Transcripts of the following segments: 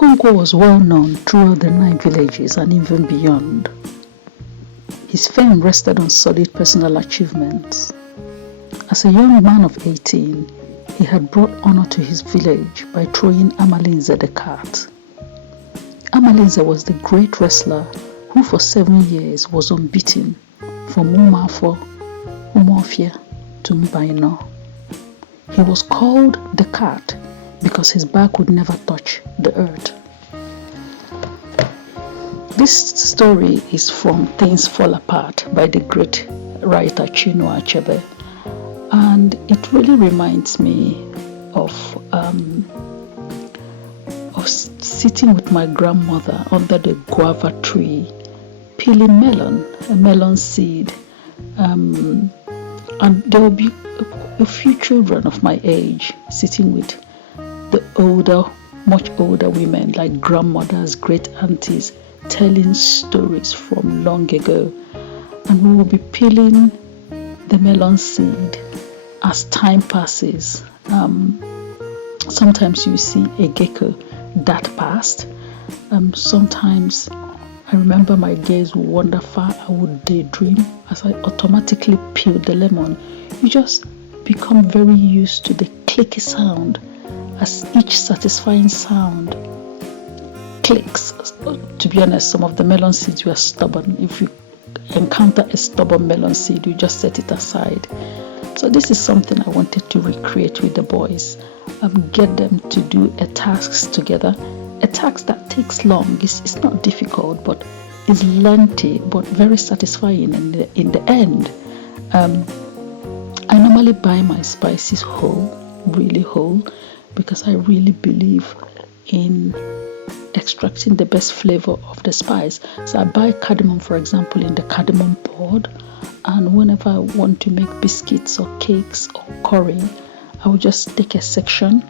Okonkwo was well known throughout the 9 villages and even beyond. His fame rested on solid personal achievements. As a young man of 18, he had brought honor to his village by throwing Amalinze the cat. Amalinze was the great wrestler who for 7 years was unbeaten from Umafo, Umofia to Mbaino. He was called the cat because his back would never touch the earth. This story is from Things Fall Apart by the great writer Chinua Achebe, and it really reminds me of sitting with my grandmother under the guava tree, peeling a melon seed, and there will be a few children of my age sitting with the much older women like grandmothers, great aunties, telling stories from long ago, and we will be peeling the melon seed as time passes. Sometimes you see a gecko that passed. Sometimes I remember my gaze would wander far. I would daydream as I automatically peeled the lemon. You just become very used to the clicky sound as each satisfying sound clicks. To be honest, some of the melon seeds were stubborn. If you encounter a stubborn melon seed, you just set it aside. So this is something I wanted to recreate with the boys. Get them to do a task together. A task that takes long. It's not difficult, but it's lengthy, but very satisfying in the end. I normally buy my spices whole, really whole, because I really believe in extracting the best flavor of the spice. So I buy cardamom, for example, in the cardamom pod, and whenever I want to make biscuits or cakes or curry, I will just take a section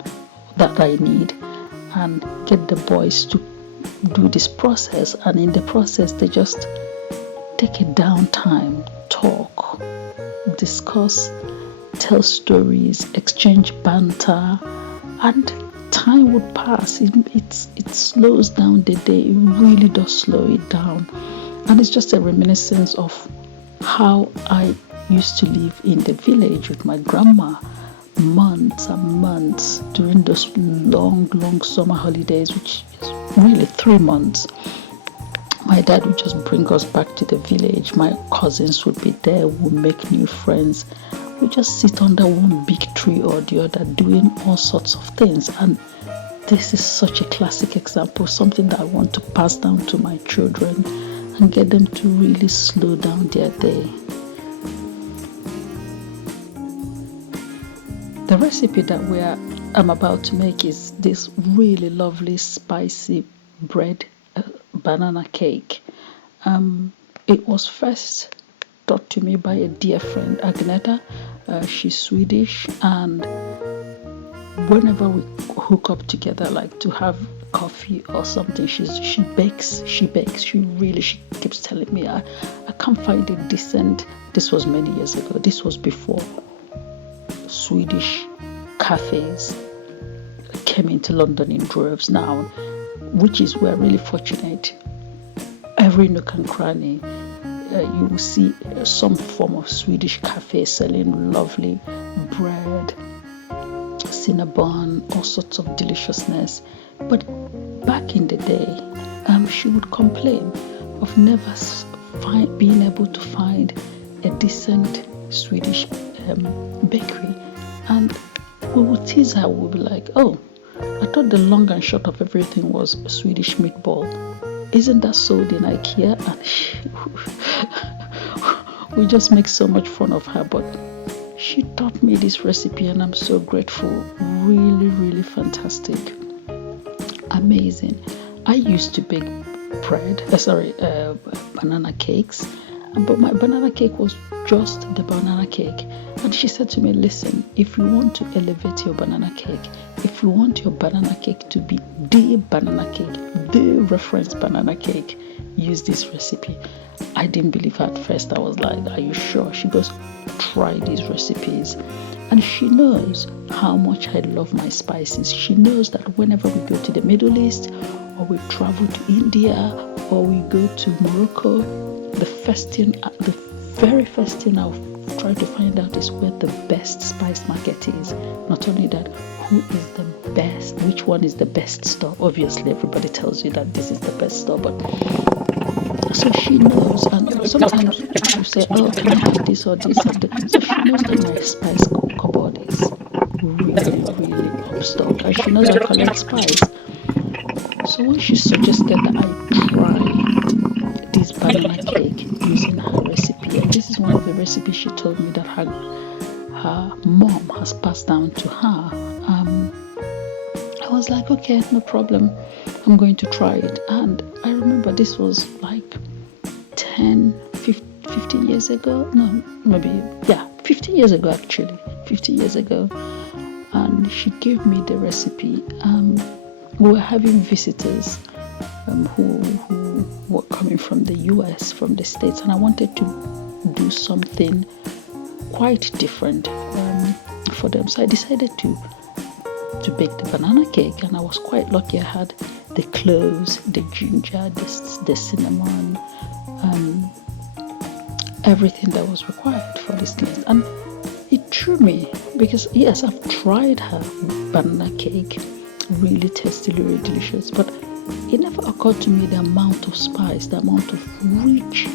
that I need and get the boys to do this process, and in the process they just take a downtime, talk, discuss, tell stories, exchange banter, and time would pass. It slows down the day. It really does slow it down, and it's just a reminiscence of how I used to live in the village with my grandma, months and months during those long summer holidays, which is really 3 months. My dad would just bring us back to the village. My cousins would be there. We'd make new friends. We just sit under one big tree or the other doing all sorts of things. And this is such a classic example, something that I want to pass down to my children and get them to really slow down their day. The recipe that I'm about to make is this really lovely spicy bread banana cake. It was first taught to me by a dear friend, Agnetha. She's Swedish, and whenever we hook up together, like to have coffee or something, she bakes. She keeps telling me I can't find a decent. This was many years ago. This was before Swedish cafes came into London in droves now, which is we're really fortunate. Every nook and cranny, you will see some form of Swedish cafe selling lovely bread, cinnamon, all sorts of deliciousness. But back in the day, she would complain of never being able to find a decent Swedish bakery, and we would tease her. We'll be like, oh, I thought the long and short of everything was a Swedish meatball. Isn't that sold in IKEA? And we just make so much fun of her, but she taught me this recipe and I'm so grateful. Really fantastic, amazing. I used to bake banana cakes, but my banana cake was just the banana cake. And she said to me, listen, if you want to elevate your banana cake, if you want your banana cake to be the banana cake, the reference banana cake, use this recipe. I didn't believe her at first. I was like, are you sure? She goes, try these recipes. And she knows how much I love my spices. She knows that whenever we go to the Middle East, or we travel to India, or we go to Morocco, the very first thing I'll try to find out is where the best spice market is. Not only that, who is the best, which one is the best store. Obviously, everybody tells you that this is the best store, but so she knows. And sometimes people say, oh, can I have this or this? So she knows that my spice cupboard is really, really upstocked, and she knows I collect spice. So when she suggested that I try this banana cake using her recipe, and this is one of the recipes she told me that her mom has passed down to her, I was like, okay, no problem, I'm going to try it. And I remember this was like 15 years ago, no, maybe, yeah, 15 years ago actually, 15 years ago, and she gave me the recipe. We were having visitors who were coming from the US, from the States, and I wanted to do something quite different for them. So I decided to bake the banana cake, and I was quite lucky. I had the cloves, the ginger, the cinnamon, everything that was required for this thing. And it threw me because, yes, I've tried her banana cake, really tasty, really delicious, but it never occurred to me the amount of spice, the amount of rich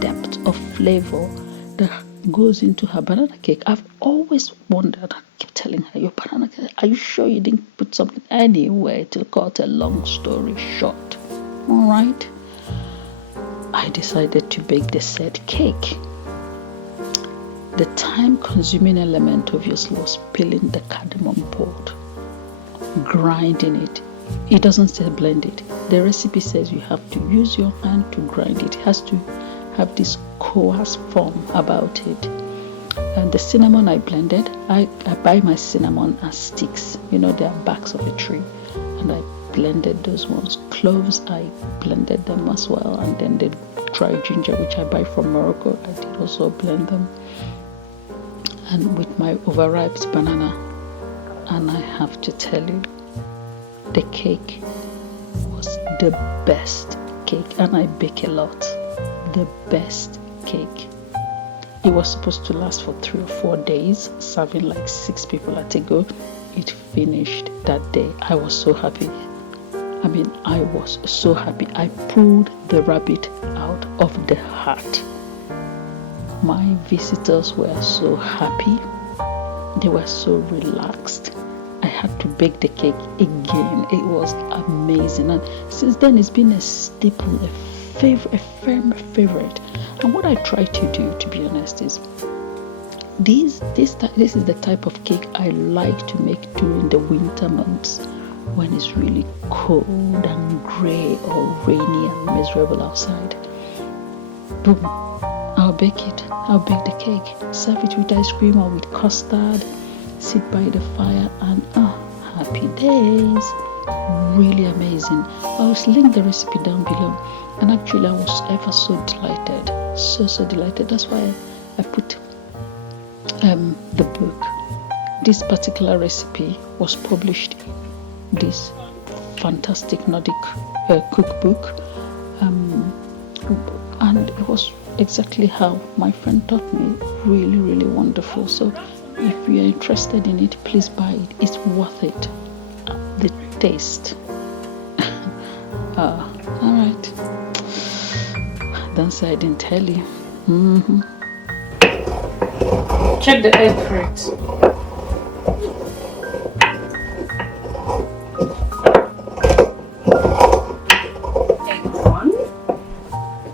depth of flavor that goes into her banana cake. I've always wondered, I kept telling her, your banana cake, are you sure you didn't put something anywhere? To cut a long story short, all right, I decided to bake the said cake. The time-consuming element obviously was peeling the cardamom pod, grinding it. It doesn't say blend it. The recipe says you have to use your hand to grind it. It has to have this coarse form about it. And the cinnamon I blended, I buy my cinnamon as sticks. You know, they are backs of a tree. And I blended those ones. Cloves, I blended them as well. And then the dry ginger, which I buy from Morocco, I did also blend them. And with my overripe banana. And I have to tell you, the cake was the best cake, and I bake a lot. The best cake. It was supposed to last for 3 or 4 days, serving like 6 people at a go. It finished that day. I was so happy. I was so happy. I pulled the rabbit out of the hat. My visitors were so happy. They were so relaxed. I had to bake the cake again. It was amazing, and since then it's been a staple, a firm favorite. And what I try to do, to be honest, is this is the type of cake I like to make during the winter months, when it's really cold and grey or rainy and miserable outside. Boom, I'll bake it. I'll bake the cake, serve it with ice cream or with custard, sit by the fire, and happy days. Really amazing. I'll link the recipe down below. And actually I was ever so delighted, so delighted. That's why I put the book. This particular recipe was published in this fantastic Nordic cookbook, and it was exactly how my friend taught me. Really, really wonderful. So if you're interested in it, please buy it. It's worth it. The taste. Alright. Don't say I didn't tell you. Check the egg crate. Egg 1.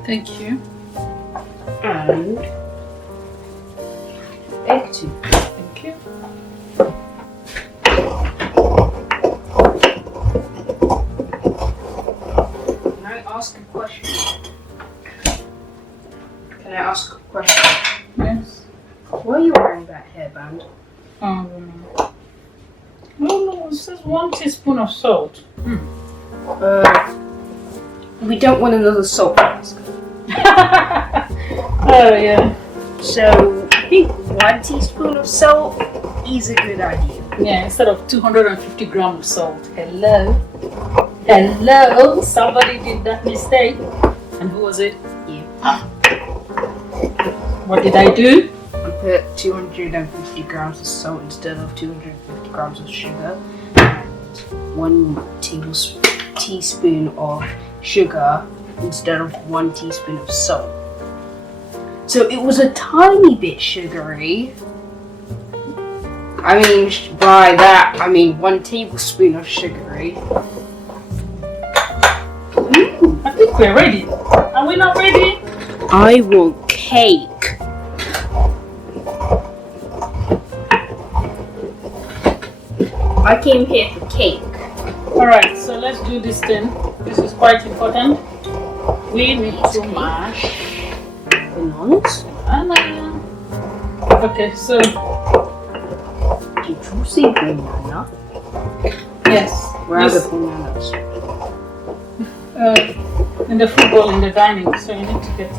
Thank you. And egg 2. Thank you. Can I ask a question? Yes. Why are you wearing that hairband? No, it says 1 teaspoon of salt. We don't want another salt mask. Oh yeah. So I think 1 teaspoon of salt is a good idea. Yeah, instead of 250 grams of salt. Hello? Hello? Somebody did that mistake. And who was it? You. What did I do? I put 250 grams of salt instead of 250 grams of sugar. And 1 teaspoon of sugar instead of 1 teaspoon of salt. So it was a tiny bit sugary. I mean, by that, I mean 1 tablespoon of sugary. I think we're ready. Are we not ready? I want cake. I came here for cake. Alright, so let's do this thing. This is quite important. We need to mash Bananas? banana. Okay, so Did you say banana? yes. Where are this, the bananas? in the football in the dining, so you need to get it.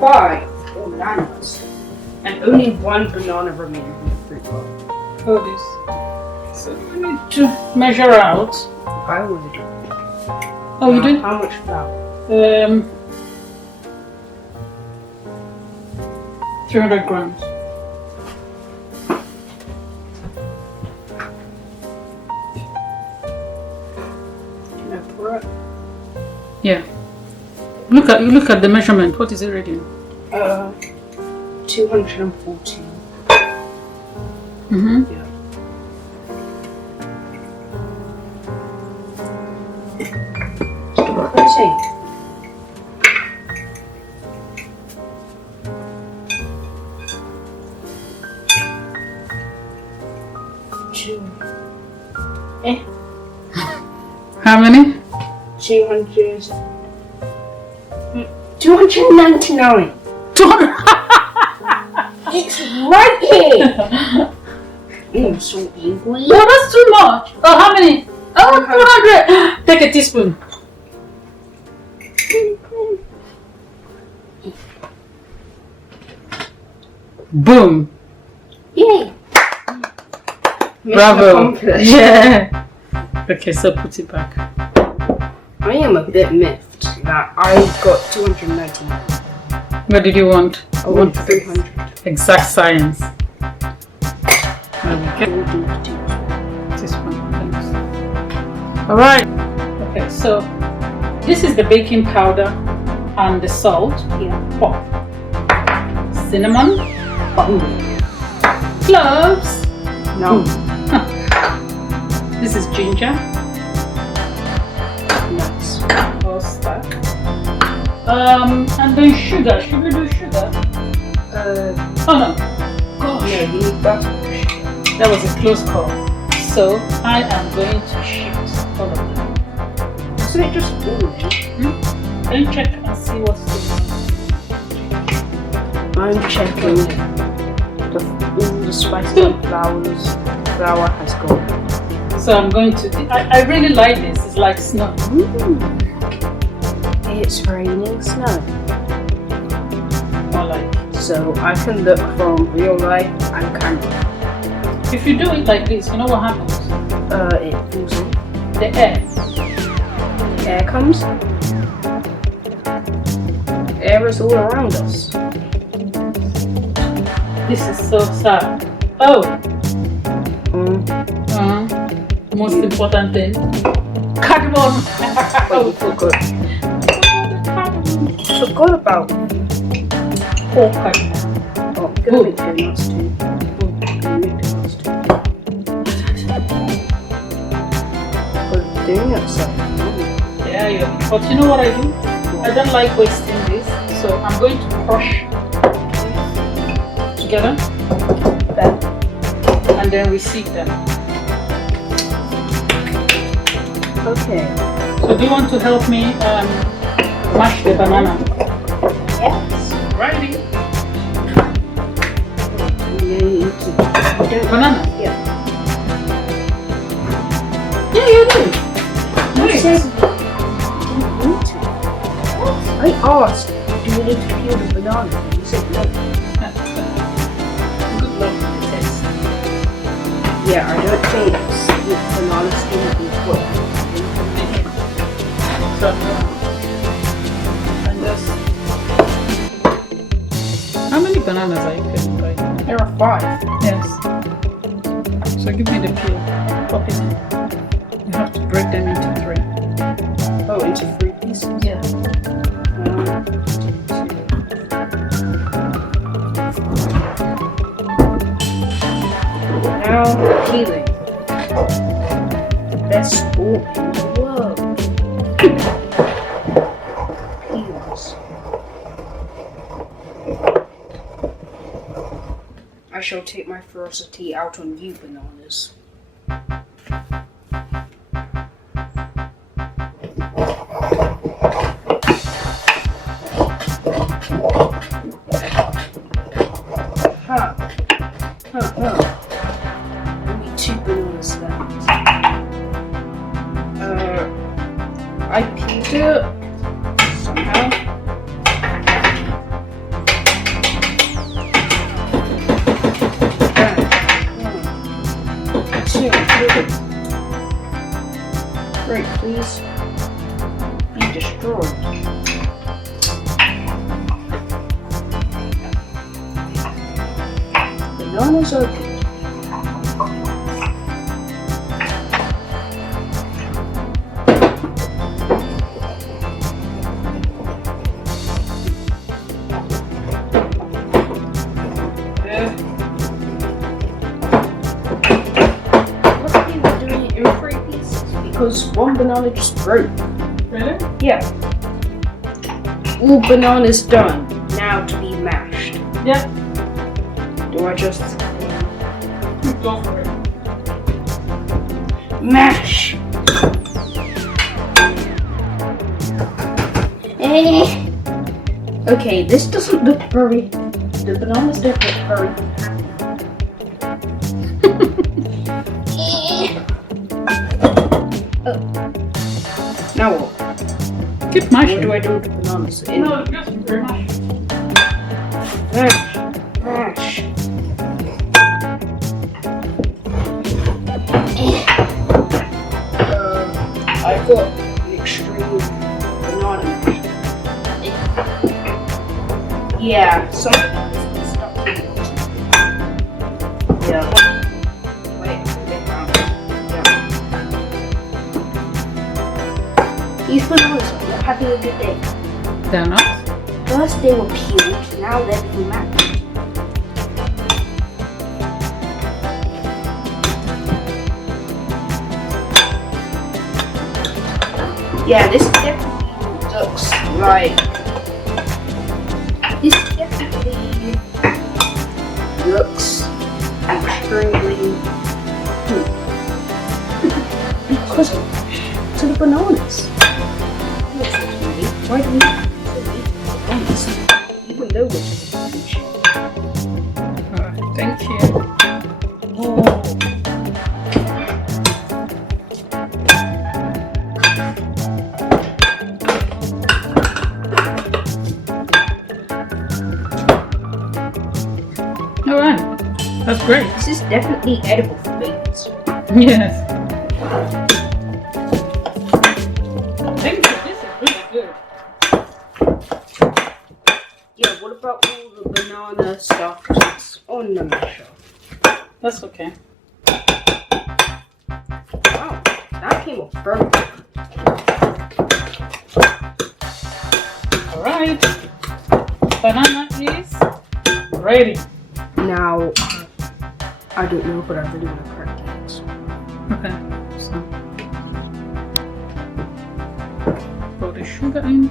Five bananas. And only 1 banana remaining in the fruit bowl. Oh, this. So we need to measure out. I would. Oh, you do? How much flour? 300 grams. Can I pour it? Yeah. Look at the measurement. What is it reading? 214. Mm-hmm. Yeah. Let's see. How many? 200. 299. 200. It's right here. So angry. Oh, that's too much. Oh, how many? Oh, 200. Take a teaspoon. Boom. Yay. Bravo. Accomplished. Yeah. Okay, so put it back. I am a bit miffed that I got 299. What did you want? I want 300. Exact science. Okay. Teaspoon. Thanks. All right. Okay, so this is the baking powder and the salt. Yeah. Pop. Cinnamon. Cloves. No. This is ginger. Nuts. All stuck. And then sugar. Should we do sugar? Oh no. Gosh. No, you need butter. That was a close call. So I am going to shift all of them. Isn't it just orange? Then check and see what's going on. I'm checking all the spices and flour has gone. So I'm going to. I really like this. It's like snow. It's raining snow. Or like. So I can look from real life and camera. If you do it like this, you know what happens? It pulls in. The air. Air comes. Air is all around us. This is so sad. Oh. Most important thing. Cardamom. Oh, you forgot. Forgot about. Oh, cardamom. Oh, I'm gonna make donuts too. Donuts. Yeah, yeah. But you know what I do? I don't like wasting this, so I'm going to crush together and then receive them. Okay. So do you want to help me mash the banana? Yes. Righty. Yeah, you need to. Banana? Yeah. Yeah, you do. You Wait. said you didn't need to. I asked, do you need to peel the banana? And you said no. Good luck with the test. Yeah, I don't think the banana skin is what. So, and just... How many bananas are you peeling right now? There are 5. Yes. So give me the peel. Pop it in. You have to break them into 3. Oh, into 3 pieces. Yeah. Now peeling. The best sport in the world. Peels. I shall take my ferocity out on you, bananas. Only 2 bananas left. I peeled it somehow. Great, please be destroyed. Bananas are good. Because 1 banana just broke. Really? Yeah. All bananas done. Now to be mashed. Yeah. Do I just Go for it. mash? Okay, this doesn't look very. The bananas don't look very happy. Now what? Keep What mashing. do I do with the bananas? No, just very much. Mash. Mash. I've got an extreme banana mash. Yeah, some stuff in it. Yeah. Wait, they found it. Yeah. These bananas are not having a good day. They're not? First they were peeled, now they're being mashed. Yeah, this definitely looks like. This definitely looks extremely. Because to the bananas. Why do we have to eat bananas? Even though we're just a fish. Thank you. Oh. Alright. That's great. This is definitely edible for babies. Yes. Thank you. This is really good. Yeah, what about all the banana stuff that's on the masher? That's okay. Wow, that came off perfect. Alright. Banana is ready. Now, I don't know, but I really want to crack the eggs. Okay. So pour the sugar in.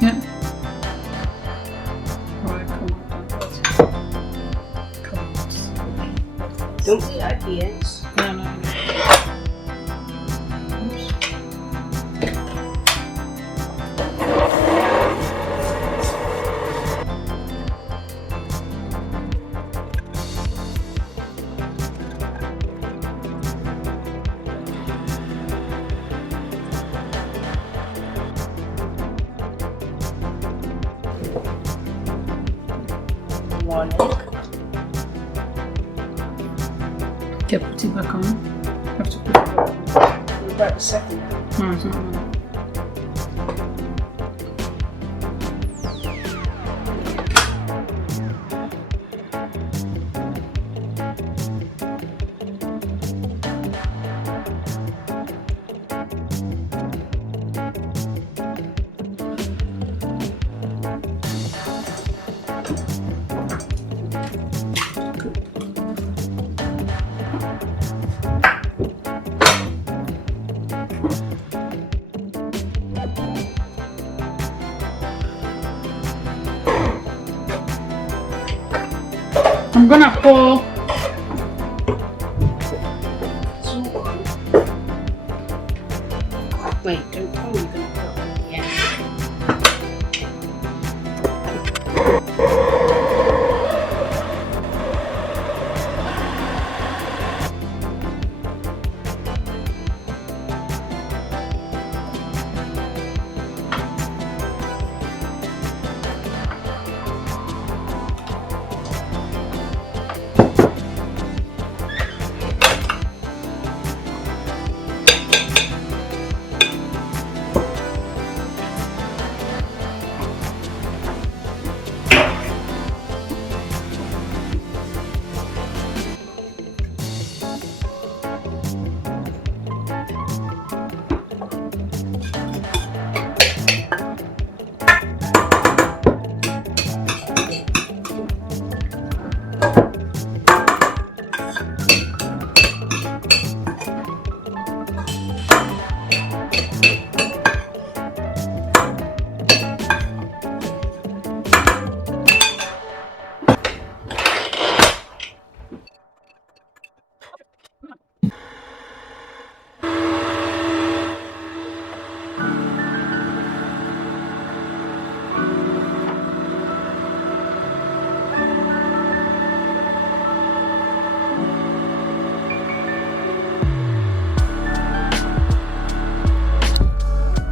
Yeah. Alright, come on, come on. Don't be like the eggs. No. more egg. Okay, put it back on. Have to put it back on. We're about to second it. Mm-hmm. I'm gonna pour Wait, don't tell me you're gonna put. Yeah.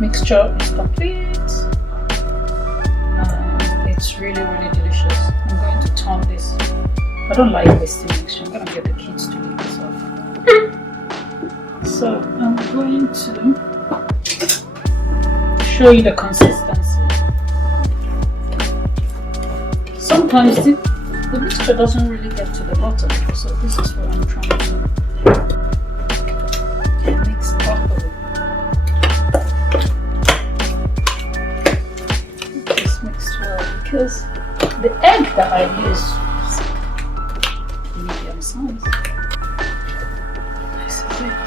mixture is complete. It's really, really delicious. I'm going to turn this. I don't like wasting mixture. I'm going to get the kids to eat this off. So I'm going to show you the consistency. Sometimes the mixture doesn't really get to the bottom, so this is what I'm trying to mix properly. This mixed well because the egg that I use is medium size. This is it.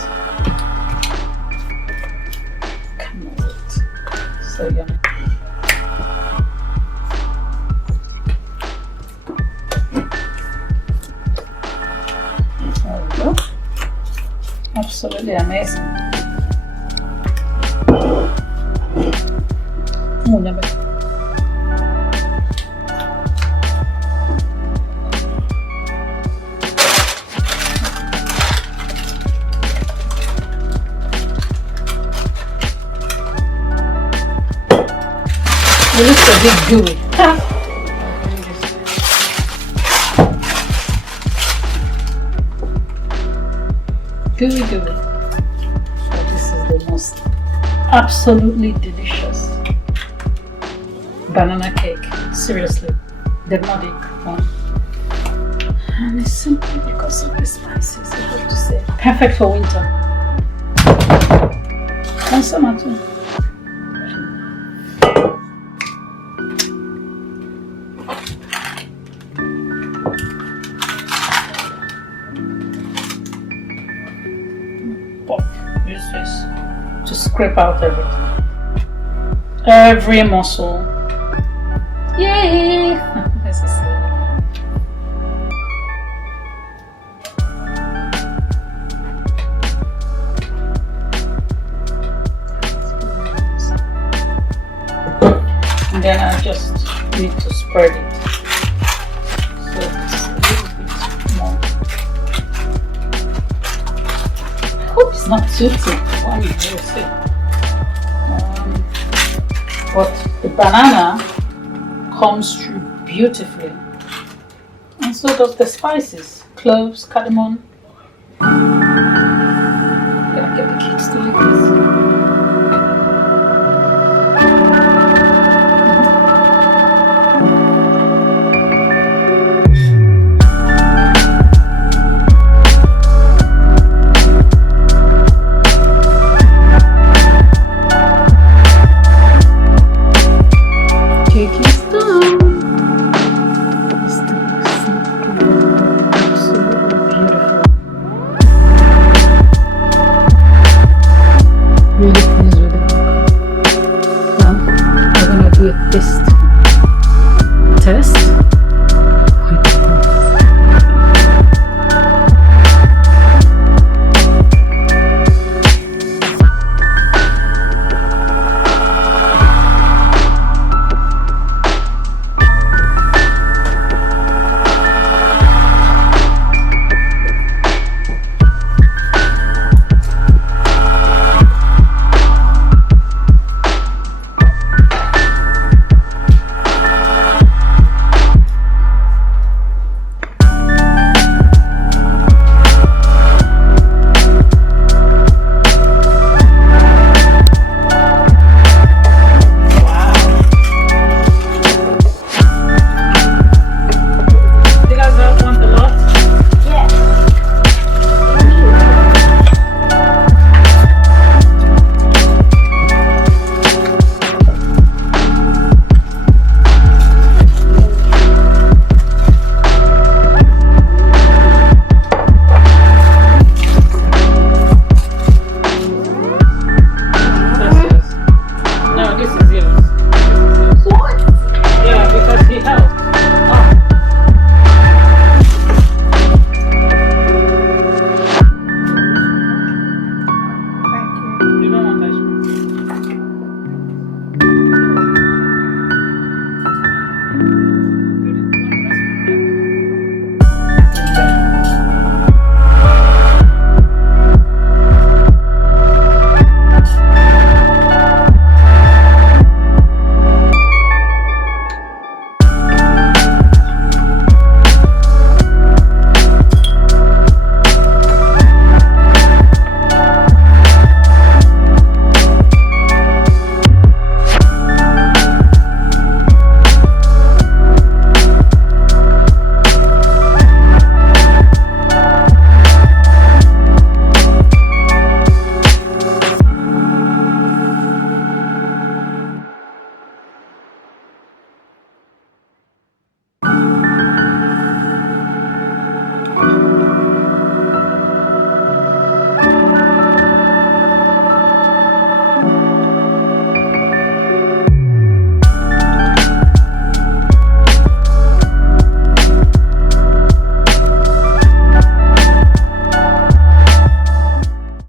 Cannot wait. So yummy. Absolutely amazing. Oh, yummy. It looks a bit gooey. Gooey. So this is the most absolutely delicious banana cake. Seriously, the Nordic one. And it's simply because of the spices, I have to say. Perfect for winter. And summer too. Use this to scrape out every muscle. Yay! This is silly. And then I just need to spread it. So it's a little bit more. I hope it's not too thick. One will see. But the banana comes through beautifully So does the spices, cloves, cardamom. Gonna get the kids to like this. Cake is done. It's absolutely beautiful. Really pleased with it. Now we're gonna do a taste.